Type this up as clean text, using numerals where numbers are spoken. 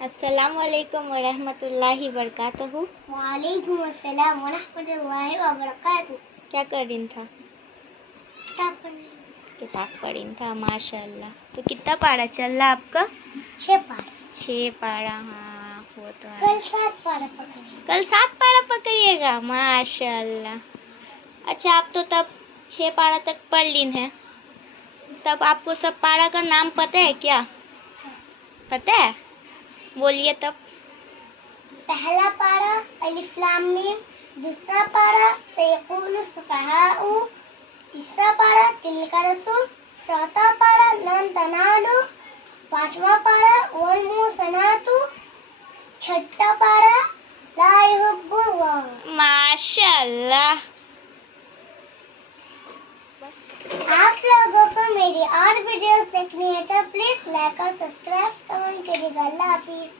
अस्सलामुअलैकुम वरहमतुल्लाहि वबरकातुहू। वालेकुम अस्सलाम वरहमतुल्लाहि वबरकातुहू। क्या कर रही था? किताब पढ़ रही था, माशाल्लाह। तो कितना पारा चल रहा आपका? 6 पारा। 6 पारा, हाँ वो तो है। कल 7 पारा पकड़ेंगे। कल 7 पारा पकड़िएगा, माशाल्लाह। अच्छा, आप तो तब 6 पारा तक पढ़ ली हैं, तब आपको सब पारा का नाम पता है क्या? पता है, बोलिए तब। पहला पारा अलिफ लाम मीम, दूसरा पारा सयक़ूलु सुफ़हाउ, तीसरा पारा तिल्का रसूल, चौथा पारा लन तनालु, पांचवा पारा वल मुहसनातु, छठा पारा ला युहिब्बुल्लाह। माशाल्लाह। आप लोगों को मेरी और वीडियोस देखनी है तो प्लीज लाइक और सब्सक्राइब कमेंट करिएगा। अल्लाह हाफिज।